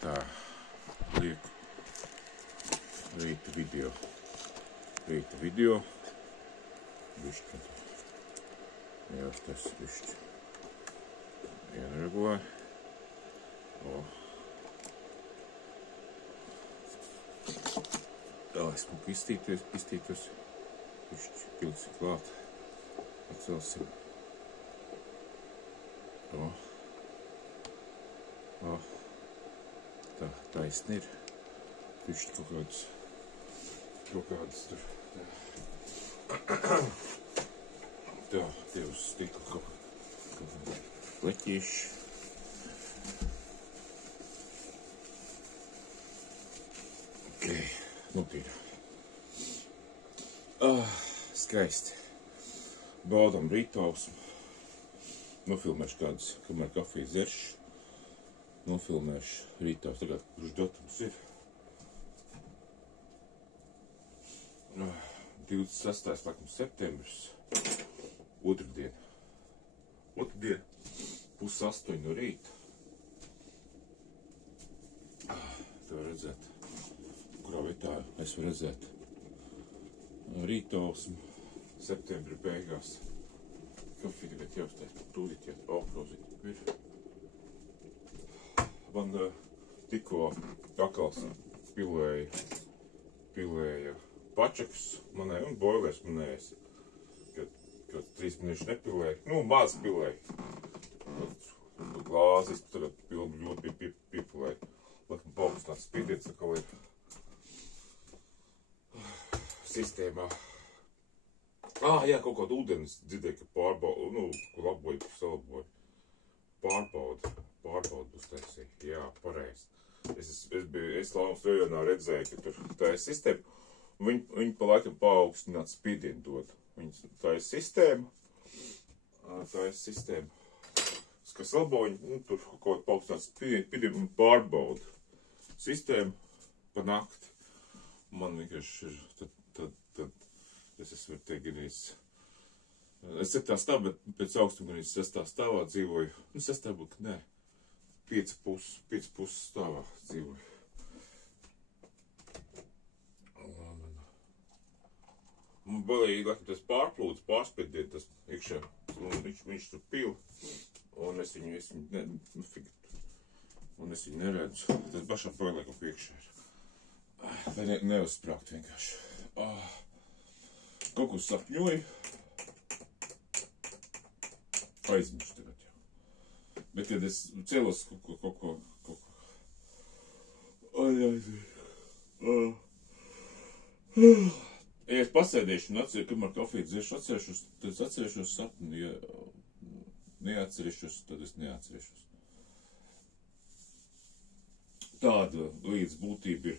Tā, liek rīta video, bišķi, jau tas bišķi ieregulē, tā esmu iztītos, bišķi pilci klāt, atcelsim, tā taisni ir, bišķi kaut kādas tur, tā, tie uz stikla kaut leķīši. Ok, nu tīra. Skaisti. Baudam rītausmu. Nofilmēšu kādus, kamēr kafiju dzeršu. Nofilmēšu rītaus, tagad kurš datums ir. 26. septembris, otrdien, 7:30 no rīta. Te var redzēt, kurā vietā es varu redzēt rītausmu septembra beigās. Kafija tagad jāuztais tūdīt, augprozīt ir. Man tikko akals pilēja pačakus manai un boilers manējais, kad 3 minūšu nepilēja, nu maz pilēja. Glāzes tagad ļoti piepilēja. Laikam paaugstināts spiediens atkal ir sistēmā. Jā, kaut kādu ūdens dzirdēju, ka pārbauda, nu, ko laboja, salaboja. Pārbauda būs taisīja, jā, pareizi. Es Laumas rajonā redzēju, ka tur tā ir sistēma, un viņi pa laikam paaugstināts spiedienu dod. Tā ir sistēma, kas labo, viņi tur kaut kādu paaugstināts spiedienu un pārbauda sistēmu pa nakti. Man vienkārši ir, tad es esmu teikt ganīs, es 7. stāvā, bet pēc augstuma ganīs 6. stāvā dzīvoju, nu 6. būtu, nē, 5,5 stāvā dzīvoju. Man balīgi, laikam, tas pārplūds, pārspiediet, tas iekšā, un viņš tur pila, un es viņu neredzu, tas bašām pārliekam piekšā ir. Lai neuzsprākt vienkārši. Kaut ko sapņoju. Aizmiršu tagad jau. Bet, kad es cēlos kaut ko. Ja es pasēdēšu un atceru, kamēr kafiju dzeršu, tad atcerēšos sapni. Ja neatcerēšos, tad es neatcerēšos. Tāda līdz būtība ir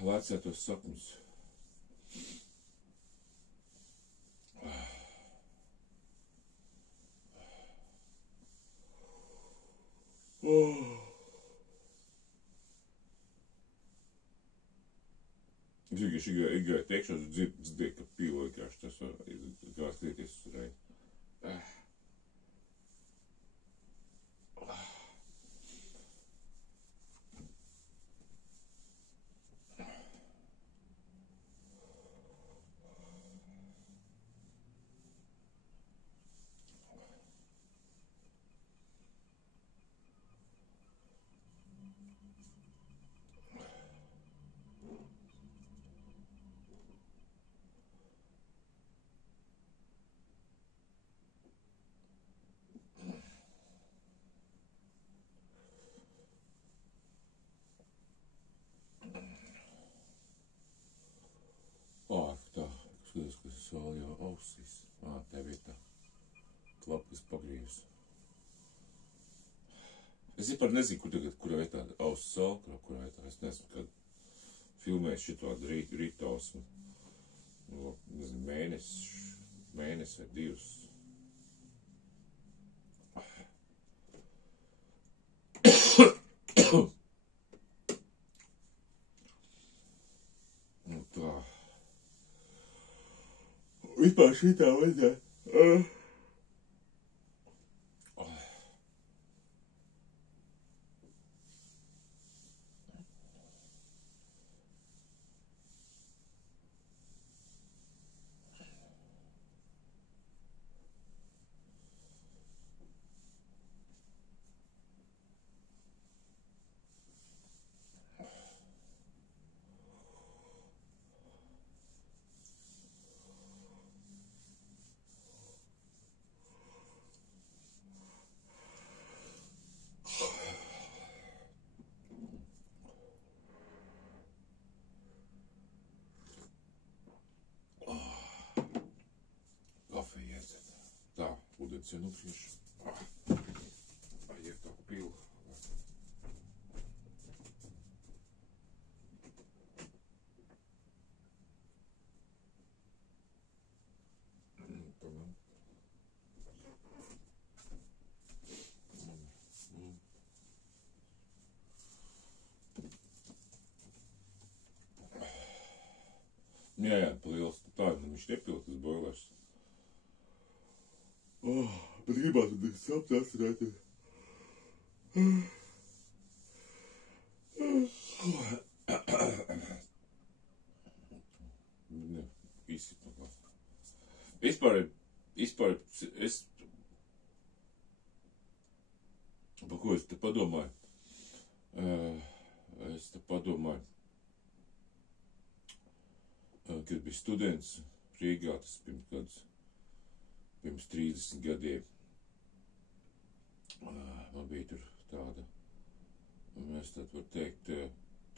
vecētos sapņus. Es igāju tiekšos, dzirdēju, ka pīla vienkārši tas kā skrieties uzreiz. Skaties, kas ir vēl jau ausīs. Tā vietā. Klapas pagrīvs. Es vispār nezinu, kurā vietā auss salkra, kurā vietā. Es neesmu kad filmējis šitādu rītausmu. Nezinu, mēnesi vai 2. Tā. Vispār šitā vajadzētu. ūdens jau nogriež. Iet tā pilu. Jā, liels, tā viņš nepilda tas boilers. Bet gribētu tik sapti atcerēties. Izsit no kā. Vispār, es... Pa ko es te padomāju? Kad bija students Rīgā, tas pirms 30 gadiem. Man bija tur tāda, mēs tad var teikt,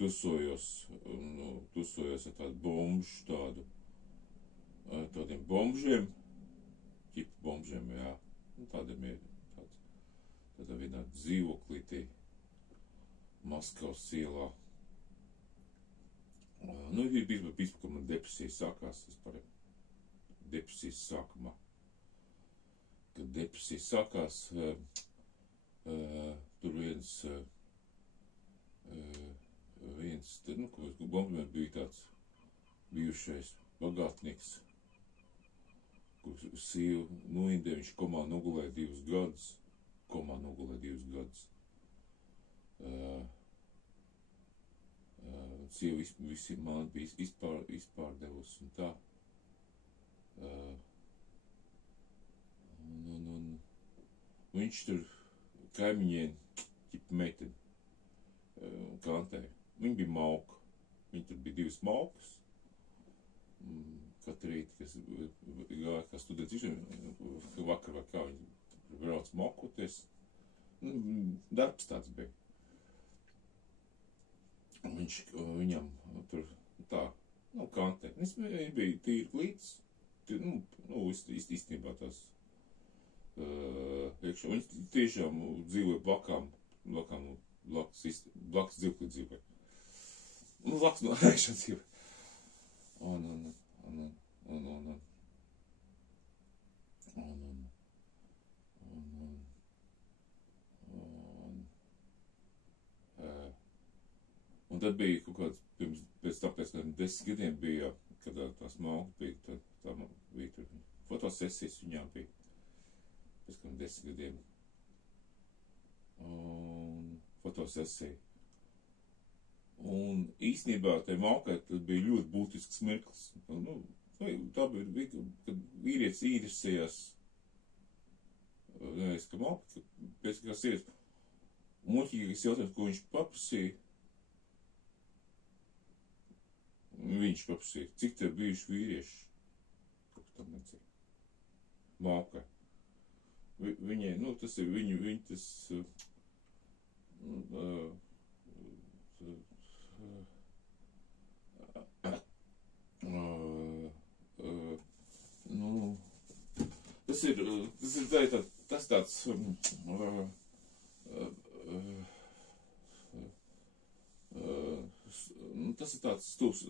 tusojos ar tādu bombušu, tādiem bombžiem, ķipa bombžiem, jā, tādiem ir tādā vienā dzīvoklītī Maskavas ielā. Ir bijis, ka man depresija sākās, depresijas sākumā. Kad depresija sākās, tur viens, bombardieris bija tāds bijušais bagātnieks, kur sievu noindē, viņš komā nogulēja 2 gadus. Sieva visi man bija izpārdevus un tā. Viņš tur kaimiņiem, ķipa meiteni, kantēja. Viņa bija mauka. Viņa tur bija 2 maukas. Katru rītu, kas gāja kā students, vakar vai kā viņi brauc mokoties. Darbs tāds bija. Viņam tur tā, kantē. Viņš bija tīri klīts, īstenībā tās iekšā. Viņš tiešām dzīvoja blakus dzīvoklīt dzīvoja. Blakus no iekšā dzīvoja. Un tad bija kaut kāds, pēc kādiem 10 gadiem bija, kad tās maukas bija, tā bija tur fotosesijas viņām bija, pēc kādiem 10 gadiem. Un fotosesija. Un īstenībā tai maukai tas bija ļoti būtisks mirklis. Tā bija, kad vīrietis interesējās, nevis, ka mauka, pēc kā sievietes, muļķīgais jautājums, ko viņš paprasīja, viņš paprasīja, cik tev bijuši vīrieši? Kaut tam necīja. Maukai. Viņai, tas ir viņi tas... Tas tāds... Tas ir tāds stūps,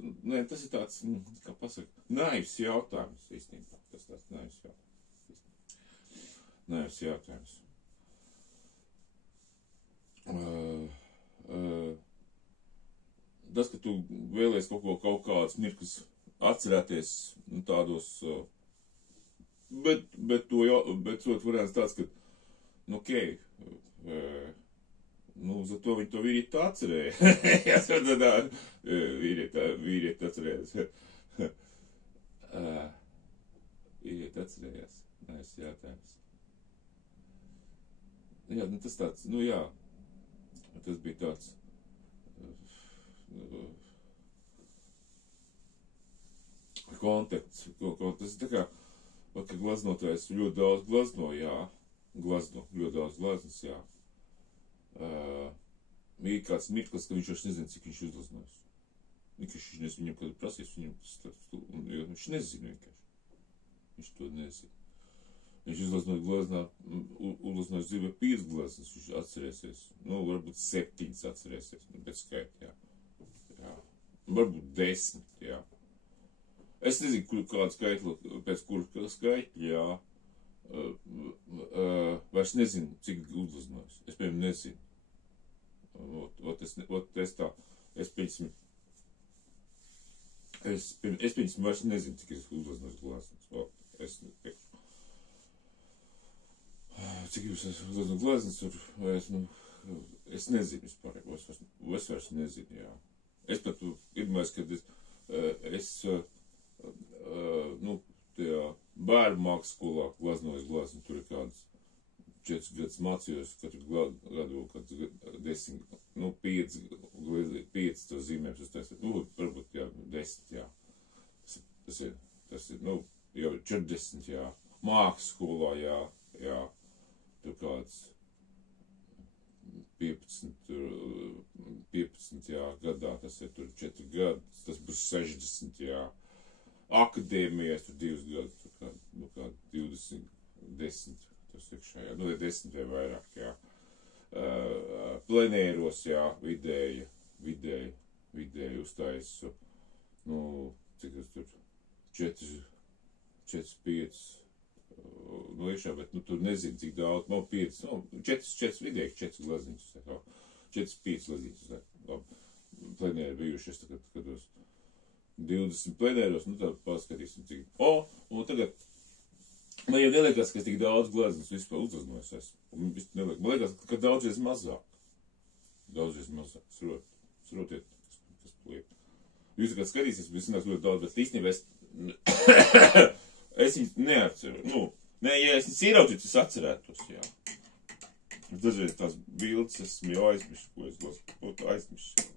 tas ir tāds, kā pasaka, naivs jautājums, īstenībā. Tas tāds naivs jautājums. Tas, ka tu vēlies kaut kāds mirklis atcerēties, tādos, bet variants tāds, ka, za to viņi to vīrieti atcerēja. Vīrieti atcerējās. Vīrieti atcerējās. Nē, jautājums. Jā, tas tāds, tas bija tāds, konteksts. Tas ir tā kā, ka glaznotājs ļoti daudz glazno, ļoti daudz glaznas, ir kāds mirklis, ka viņš vairs nezina, cik viņš uzglaznojas. Vienkārši viņš viņam kādu prasīs, viņš nezina vienkārši. Viņš to nezina. Viņš uzlasnot gleznā, uzlasnot zivē 5 gleznas, viņš atcerēsies. Nu, varbūt 7 atcerēsies, bet skaitā, jā. Varbūt 10, jā. Es nezinu, kādu skaitli, pēc kura skaitļa, jā. Vairs nezinu, cik uzlasnojas. Es, piemēram, nezinu. Es vairs nezinu, cik es uzlasnoju gleznas. Cik jūs esat uzlasnoju gleznas, es nezinu vispār, es vairs nezinu, jā. Es pat iedomājos, kad tajā bērnu mākslas skolā gleznojas gleznu, tur ir kādas 4 gadus mācījos, katru gadu, kad 10, 5 to zīmēs uz taisa, varbūt, jā, 10, jā. Tas ir, jau 40, jā. Mākslas skolā, jā, tur kāds 15, jā, gadā, tas ir tur 4 gadi, tas būs 60, jā. Akadēmijas tur 2 gadus, tur kā 20, 10, tas iekšā, jā, 10 vai vairāk, jā. Plenēros, jā, vidēji uztaisu, cik tas tur 4, 5, iekšā, bet, tur nezinu, cik daudz, 5, 4 vidēji, 4 glezniņas, 4, 5 glezniņas, plenēri bijušies, kad uz 20 plenēros, tad paskatīsim, cik. Un tagad, man jau neliekas, ka es tik daudz gleznas vispār uzlasnojas esmu. Man liekas, ka daudzies mazāk. Srotiet, kas pliek. Jūs tagad skatīsies, bet es nāks ļoti daudz, bet īstenībā es viņus neatceru. Ja es viņus ieraudzītu, es atcerētos, jā. Dažreiz tās bildes esmu jau aizmišs, ko es lasu, aizmišs.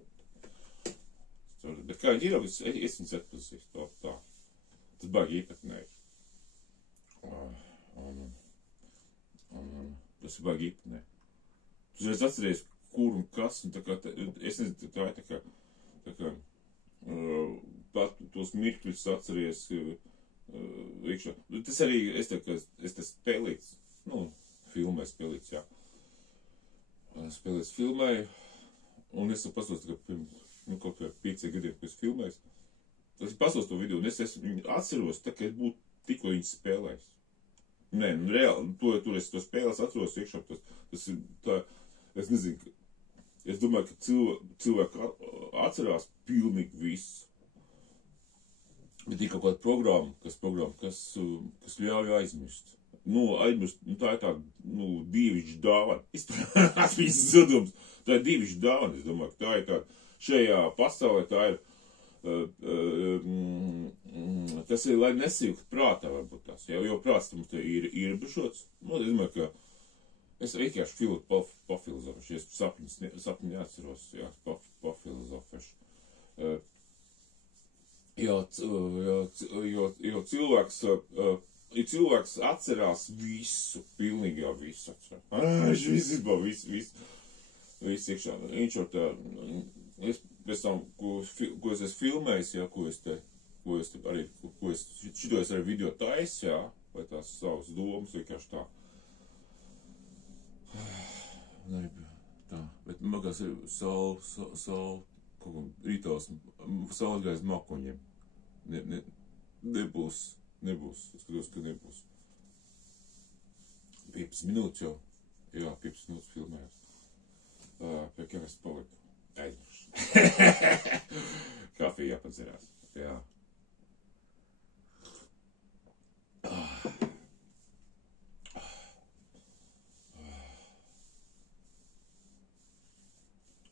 Bet kā viņi ir, es viņus atpazīstu, tā. Tas baigi īpatnēji. Tas ir baigi īpatnēji. Tu reiz atceries, kur un kas, un tā kā, es nezinu, tā ir pat tos mirkļus atceries iekšā. Tas arī, es te spēlīts, filmē spēlīts, jā. Spēlīts filmēju, un es pasūstu, ka pirms, kaut kā 5 gadiem, kad es filmēju, es pasūstu to video, un es atceros, tā, ka es būtu tikko viņus spēlējis. Nē, reāli, tur es to spēles atceros iekšā, tas ir tā, es nezinu, es domāju, ka cilvēki atcerās pilnīgi visu. Bet ir kaut kāda programma, kas ļauj aizmirst. Tā ir tāda, dievišķa dāvana. Tas viss zudums. Tā ir dievišķa dāvana, es domāju, ka tā ir tāda. Šajā pasaulē tā ir, tas ir, lai nesīvkt prātā varbūt tās, jo prāts mums te ir ierobežots. Es domāju, ka es vienkārši pafilozofēšu, es sapņu neatceros, jā, pafilozofēšu. Jo cilvēks atcerās visu, pilnīgi jau visu atcerās. Viss iekšā. Viņš jau tā, es pēc tam, ko es esmu filmējis, jā, šito es arī video taisu, jā, vai tās savas domas, vienkārši tā. Tā, bet man kāds ir rītās, saulgais makoņiem. Nebūs, es skatos, ka nebūs. 15 minūtes jau, jā, 15 minūtes filmējās. Pie kā es paliku. Aizmiršu. Kafija jāpadzerās. Jā.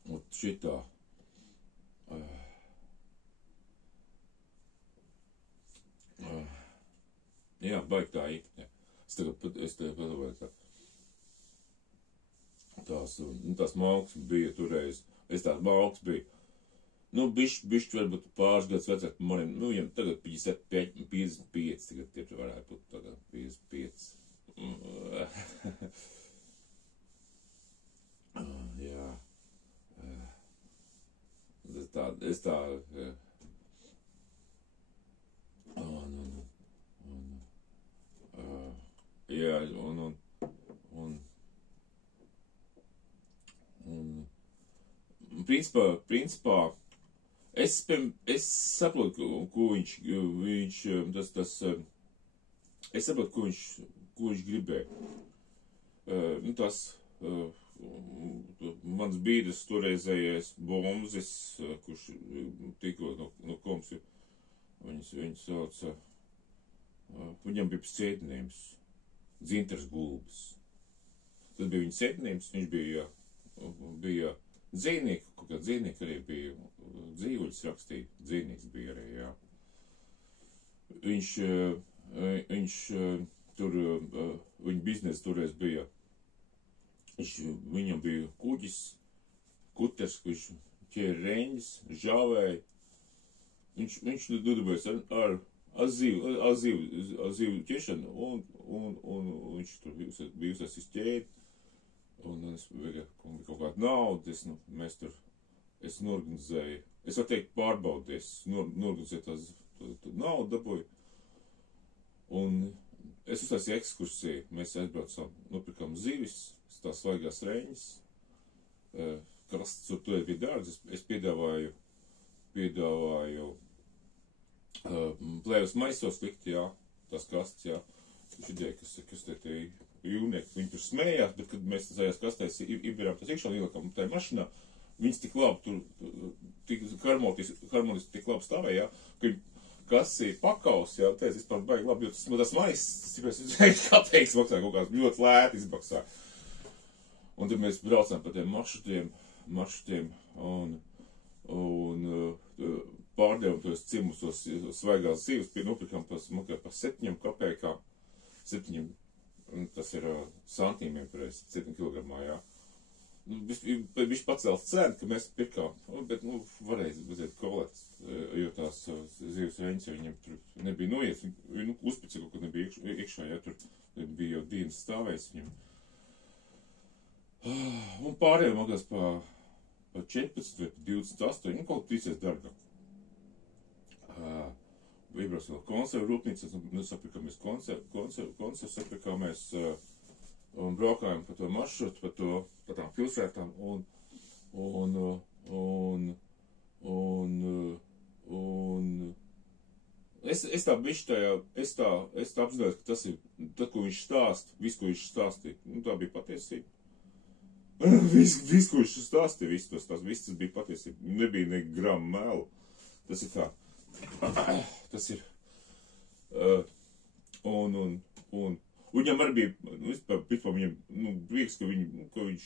Un šitā. Jā, baigi tā īpatnē. Es tagad padomāju, ka tās malks bija toreiz. Es tādu malks biju. Bišķi varbūt pāris gadus vecāk par maniem. Viņam tagad 55, tagad tie varētu būt tagad 55. Jā. Es tā. Jā. principā, es saprotu, ko viņš es saprotu, ko viņš gribēja. Mans bīdas toreizējais Bomzis, kurš tikko no Komsu, viņu sauca, viņam bija pseidonīms Dzintars Gulbis. Tas bija viņa pseidonīms, viņš bija dzīvnieks, kaut kā dzīvnieks arī bija, dzīvuļus rakstīja, dzīvnieks bija arī, jā. Viņš tur, viņa biznesa toreiz bija, viņam bija kuģis, kuters, kurš ķēra reņģis, žāvēja. Viņš nodarbojas ar zīvu ķešanu, un viņš tur bija uzsācis ķēdi, un es bija kaut kāda nauda, es norganizēju, es varu teikt pārbaudies, norganizēju tā naudu dabūju, un es uzsācu ekskursiju, mēs aizbraucām, nopirkām zivis, tās svaigās reņas, kastes tur bija dārgs, es piedāvāju plēvas maisos likt, jā, tās kastes, jā. Šitie, kas te jūnieki, viņi tur smējās, bet kad mēs tajās kastēs iebērām tās iekšā un ielakām tajā mašinā, viņas tik labi tik harmoniski tik labi stāvēja, jā, ka kasi pakaus, jā, teic, vispār baigi labi, jo tas maises, kāpēc maksā kaut kāds ļoti lēti izmaksā. Un tad mēs braucām pa tiem maršrutiem un pārdevam tos cimus, tos svaigās zivs, nopirkām par 7 kopējām, 7, tas ir santīmiem pareiz, 7 kilogramā, jā. Viņš pacēls cenu, ka mēs pirkām, bet, varēja kolēt, jo tās zivs reņas, viņam tur nebija noiet, uzpica kaut kad nebija iekšā, jā, tur bija jau dienas stāvējis viņam. Un pārējiem magās pa 14 vai 28, kaut tīsies dargāk. Iebrauc vēl konservu rūpnīcas, sapirkāmies konservu, sapirkāmies un braukājām pa to maršrutu, pa tām pilsētām, un es tā bišķi tajā, es tā apzinājos, ka tas ir, tad, ko viņš stāst, viss, ko viņš stāstīja, tā bija patiesība. Viss, ko viņš stāstīja, viss tas bija patiesība, nebija ne gramu melu, tas ir tā. Tas ir, un viņam arī bija, vispār viņam, prieks, ka viņš,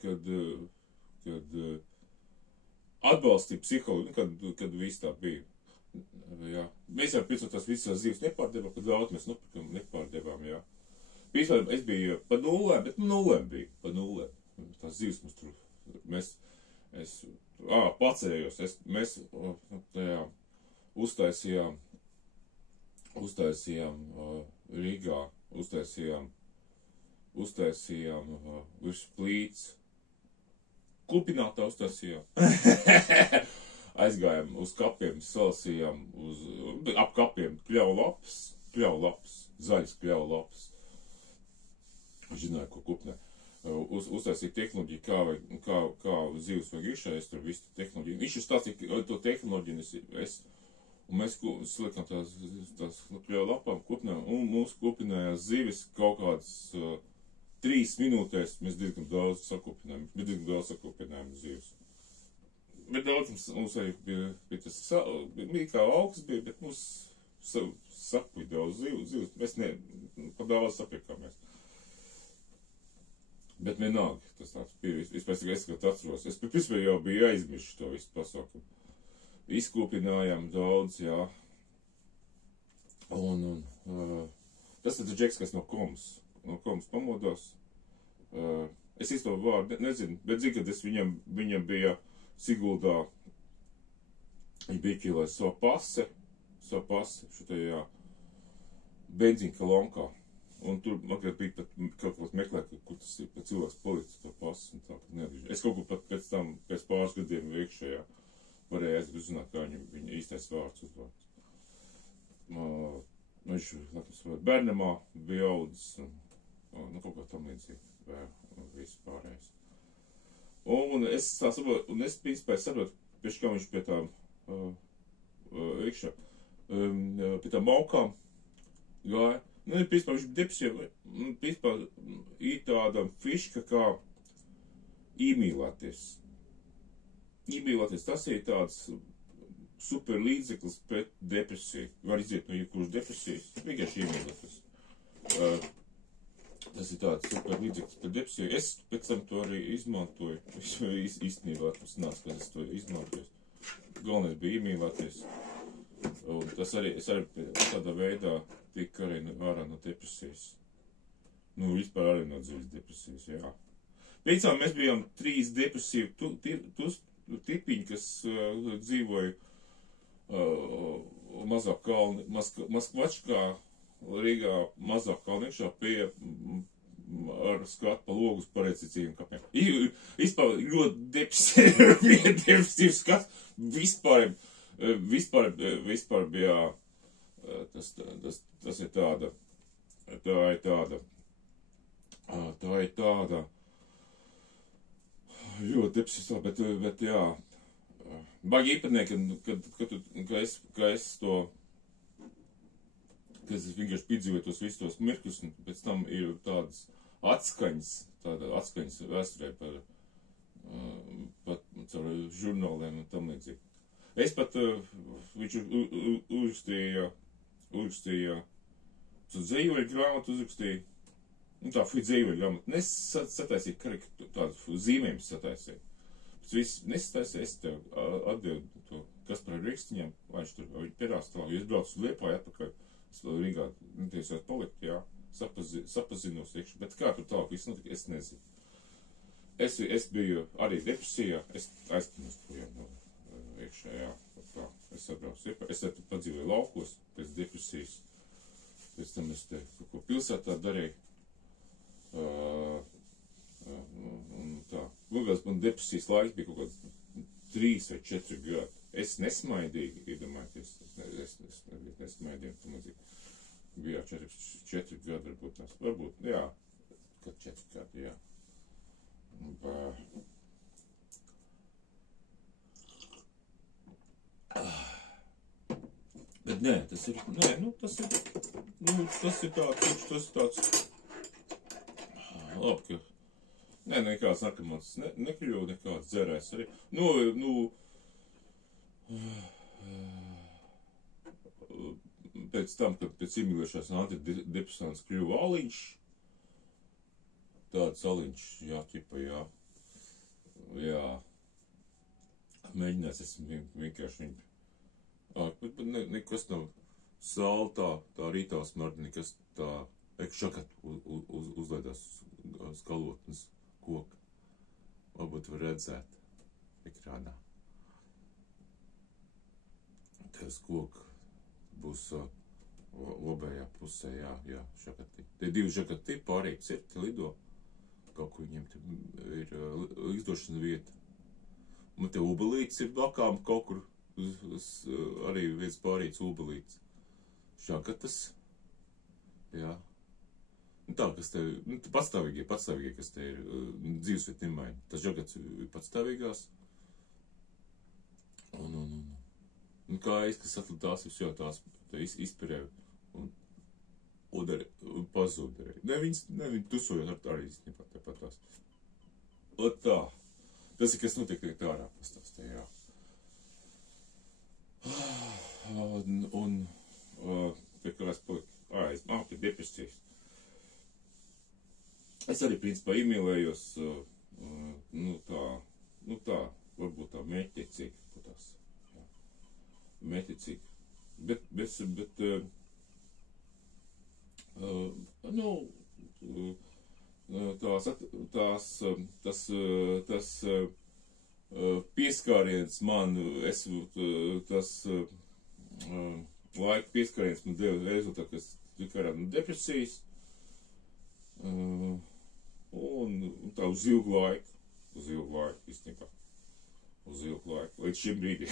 kad atbalstīja psihologu, kad viss tā bija. Jā. Mēs jau piecotās visas zivs nepārdevām, kad daudz mēs nopirkam nepārdevām, jā. Vispār es biju pa nulēm, bet nulēm bija, pa nulēm. Tās zivs mums tur, pacējos, mēs tajā uztaisījām Rīgā, uztaisījām virs plīts, klupinātā uztaisījām. Aizgājām uz kapiem, salasījām ap kapiem kļauju lapas, zaļas kļauju lapas. Zināju, ko kupnē. Uztaisīja tehnoloģiju, kā zivs vajag iekšā, es tur visu tehnoloģiju. Viņš ir stāstīja to tehnoloģiju, un mēs sliekam tās kļauju lapām kupnē, un mums kupinājās zivis kaut kādas 3 minūtēs, mēs diezgan daudz sakupinājām zivis. Bet daudz mums arī bija tas, bija kā augsts bija, bet mums sapuja daudz zivs, mēs pa daudz sapirkāmies. Bet vienalga, tas tāds bija, es atceros, es vispār jau biju aizmirši to visu pasaukumu. Izkopinājām daudz, jā. Un tas ir džeks, kas no Komas pamodās. Es īsto vārdu nezinu, bet zinu, kad es viņam bija Siguldā, viņš bija iekīlējis savu pasi šitajā benzīna kalonkā. Un tur makrāt bija pat kaut ko meklēt, kur tas ir pat cilvēks palicis to pasi un tā, neatgriež. Es kaut ko pat pēc pāris gadiem iekšējā varēju aizzināt, kā viņa īstais vārds uzvārds. Viņš, laikam, bērnamā bija audzis, nu, kaut kā tam līdzīgi, vai viss pārējais. Un es tā saprotu, un es principā saprotu, pēc kā viņš pie tām iekšā, pie tām aukām gāja. Nu, principā viņš depresīvi, principā ir tāda fiška kā iemīlēties. Iemīlēties, tas ir tāds super līdzeklis pret depresiju. Var iziet no jebkuras depresijas, vienkārši iemīlēties. Tas ir tāds super līdzeklis pret depresiju. Es pēc tam to arī izmantoju. Īstenībā tas nāc, kad es to izmantoju. Galvenais bija iemīlēties. Un tas arī, es arī tādā veidā tiku arī ārā no depresijas. Nu, vispār arī no dziļas depresijas, jā. Principā mēs bijām 3 depresīvi tipiņi, kas dzīvoja mazāk kalni, Maskvačkā, Rīgā, mazāk kalni iekšā pie ar skatu pa logus pareicīcīgiem kapiem. Vispār ļoti depresīvs skats. Vispār bija, tas ir tāda, ļoti depresīvs, bet jā, baigi īpatnieki, ka es vienkārši piedzīvoju tos visus tos mirkļus, un pēc tam ir tādas atskaņas vēsturē pat caur žurnāliem un tam līdzīgi. Es pat, viņš uzrakstīja, dzīvoļu grāmatu uzrakstīja, nu tā dzīvoļu grāmatu, es sataisīju tādu zīmējumu sataisīju. Viss nesataisīju, es tev atdevu to Kasparam Rikstiņam, lai viņš tur pierāst tālāk, jo es braucu uz Liepāju atpakaļ, es vēl Rīgā netiesās palikt, jā, sapazinos iekšā, bet kā tur tālāk viss notika, es nezinu. Es biju arī depresijā, es aiztinos projām no iekšā, jā, tā, es atbraucu Liepāju, es arī padzīvoju laukos pēc depresijas, pēc tam es te kaut ko pilsētā darīju, un tā. Lūgās, man depresijas laiks bija kaut kāds 3 vai 4 gadi. Es nesmaidīju, iedomājieties, es nesmaidīju, tam līdzīgi. Bija 4 gadi, varbūt, jā, kad 4 gadi, jā. Bet nē, tas ir tāds, labi, ka nē, nekāds narkomāns nekļuva, nekāds dzerājs arī. Pēc tam, kad pēc iemīlēšanās antidepresants kļuva aliņš, tāds aliņš, jā, tipa, jā, mēģinās, es vienkārši viņu, bet nekas nav saltā, tā rītā smarda, nekas tā, šakat uzlaidās skalotnes koka. Varbūt var redzēt ekrānā. Tas koka būs labējā pusē, jā, šakati. Tie 2 šakati pārējiem cirti lido. Kaut kur viņiem ir izdošanas vieta. Un te ubelīts ir blakām kaut kur, arī viens pārīts ubelīts. Šakatas, jā. Tā, kas te ir, patstāvīgie, kas te ir, dzīvesviet nemaina. Tas žagats ir patstāvīgās. Un kā kas atlatās, visu jau tās izpirēja un pazūda arī. Ne, viņi tusojot arī īstenībā tepat tās. O tā. Tas ir, kas notiek tagad ārā pastāstē, jā. Un pie kā es paliku, pie depresijas. Es arī, principā, iemīlējos, varbūt tā mērķtiecīgi, mērķtiecīgi, bet, tas pieskāriens man, tas laika pieskāriens man deva rezultātu, kas tika ārā no depresijas, un tā uz ilgu laiku īstenībā. uz ilgu laiku, līdz šim brīdim.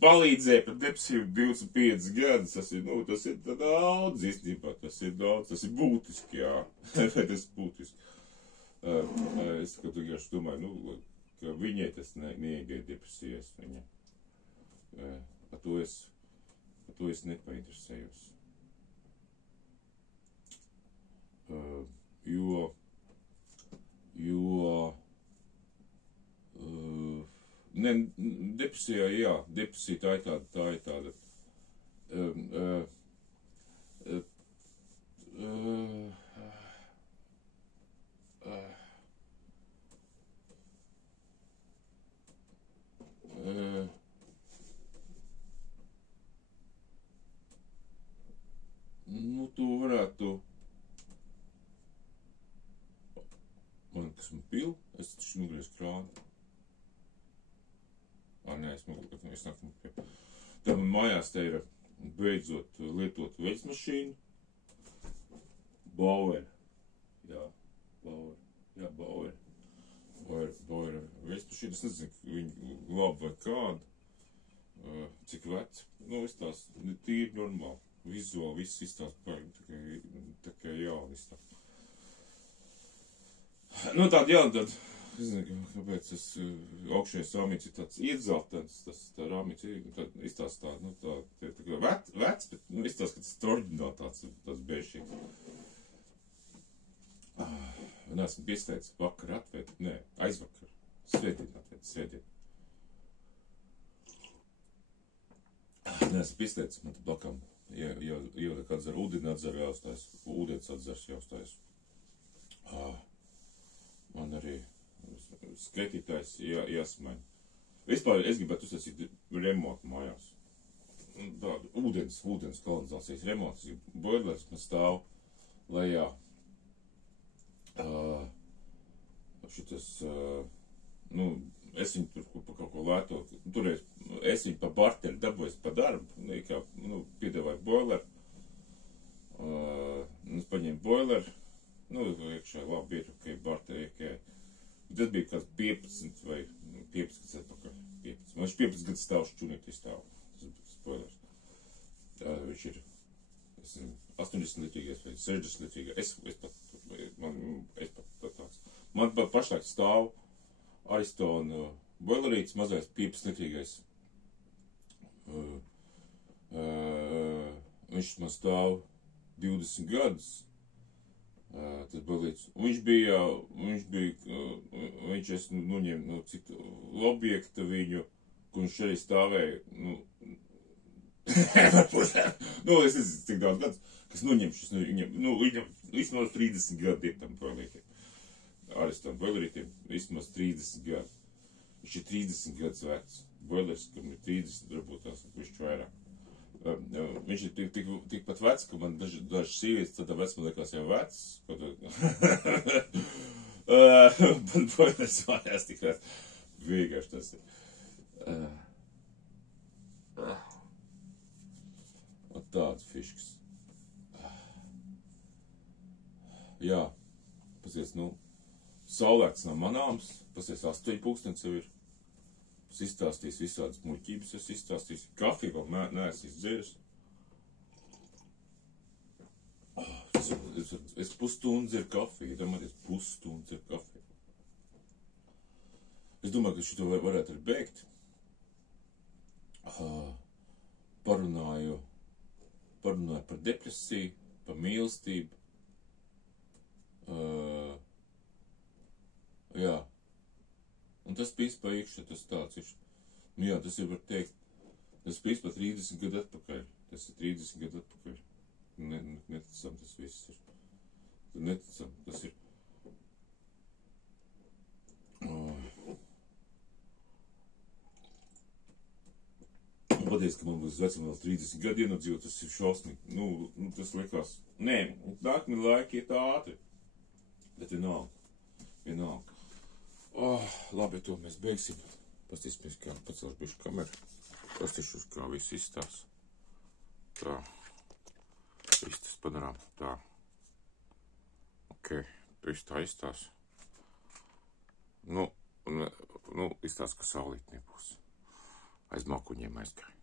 Palīdzēja par depresiju 25 gadus, tas ir daudz, īstenībā, tas ir daudz, tas ir būtiski, jā, vai tas ir būtiski. Es vienkārši domāju, ka viņai tas neiegāja depresijas, viņa, par to es nepainteresējos. Jo ne, depresijā, jā, depresija tā ir tāda, tu varētu, kas man pil, es taču nogriezu krānu. Nē, es nāku pie. Tā man mājās te ir beidzot lietot veļas mašīnu. Bauer. Jā, Bauer. Jā, Bauer. Bauer veļas mašīnu. Es nezinu, viņu labi vai kādu. Cik veci. Izstās tīri normāli. Vizuāli viss izstās tā kā jauni izstās. Tāda jauna, tad, es nezinu, kāpēc tas augšējais rāmīts ir tāds iedzeltens, tā rāmīts ir, tad izstās tā kā vecs, bet, izstās, ka tas ir oriģināli tāds bēšīgs. Nesmu pieslēdz vakar atvērt, aizvakar, svētdien atvērt, svētdien. Nesmu pieslēdz, man te blakām, jau kāds ar ūdeni atzaru jāuztais, ūdens atzars jāuztais. Man arī skaitītājs jāsmaina. Vispār es gribētu uztaisīt remontu mājās. Tādu ūdens kanalizācijas remontu. Boilers man stāv lejā. Šitas, es viņu tur pa kaut ko lēto. Toreiz es viņu pa barteri dabūju pa darbu. Piedāvāju boileru. Es paņēmu boileru. Iekšā labi ir, ka barteri iekajai. Tas bija kāds 15 vai 15 atpakaļ. 15. Man viņš 15 gadus stāv šķunītī stāv. Tas ir spoilers. Viņš ir 80 litrīgais vai 60 litrīgais. Es pat tāds. Man pašlaik stāv Ariston boilerīts, mazais 15 litrīgais. Viņš man stāv 20 gadus. Tas boilerīts. Viņš es noņēmu no citu objektu viņu, kur viņš arī stāvēja, es nezinu, cik daudz gadus, kas noņemšas no viņam, viņam vismaz 30 gadi ir tam boilerītiem. Ariston boilerītiem vismaz 30 gadi. Viņš ir 30 gadus vecs. Boilers, kam ir 30, varbūt tās bišķi vairāk. Viņš ir tikpat vecs, ka man dažas sievietes tādā vecumā likās jau vecs. Man boilers mājās tik vecs. Vienkārši tas ir. Tāds fiškas. Jā, pasies, saulēks nav manāms, pasies 8 pulkstens jau ir. Es izstāstīju visādas muļķības, es izstāstīju kafiju, vēl neesmu izdzēris. Es pusstundu dzeru kafiju, domāties, pusstundu dzeru kafiju. Es domāju, ka šito varētu arī beigt. Parunāju par depresiju, par mīlestību. Jā. Un tas pīspā iekšā, tas tāds ir. Jā, tas ir, var teikt, tas pīspā 30 gadu atpakaļ. Tas ir 30 gadu atpakaļ. Neticam tas viss ir. Neticam, tas ir. Patiesi, ka man būs vecumā vēl 30 gadu ienadzīvot, tas ir šausmīgi. Tas likās. Nē, nākamie laiki iet ātri. Bet vienalga. Labi, to mēs beigsim. Pastīsimies, kā pacelšu bišķi kameru. Pastīšos, kā viss izstās. Tā. Viss tas padarām. Tā. Ok. Viss tā izstās. nu, izstāsta, ka saulīt nebūs. Aiz makuņiem aizgāja.